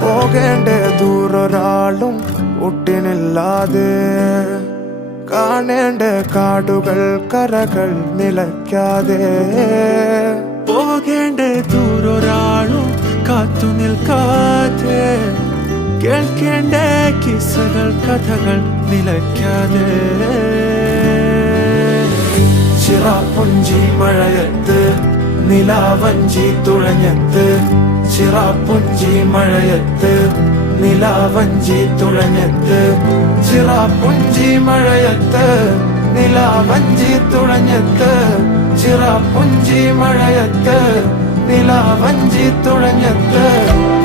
പോകേണ്ടേ ദൂരൊരാളും ഒട്ടിനില്ലാതെ, കാണേണ്ട കാടുകൾ കരകൾ നിലയ്ക്കാതെ. പോകേണ്ട ദൂരൊരാളും കാത്തു നിൽക്കാതെ, കേൾക്കേണ്ട കിസ്സകൾ കഥകൾ നിലയ്ക്കാതെ. ചിറാപ്പുഞ്ചി മഴയത്ത് നിലാവഞ്ചി തുഴഞ്ഞത്ത്, ചിറാപ്പുഞ്ചി മഴയത്ത് നിലാവഞ്ചി തുഴഞ്ഞത്ത്, ചിറാപ്പുഞ്ചി മഴയത്ത് നിലാവഞ്ചി തുഴഞ്ഞത്ത്, ചിറാപ്പുഞ്ചി മഴയത്ത് നിലാവഞ്ചി തുഴഞ്ഞത്ത്.